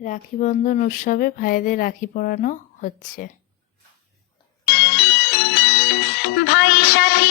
রাখি বন্ধন উৎসবে ভাইদের রাখি পরানো হচ্ছে। ভাই সাথী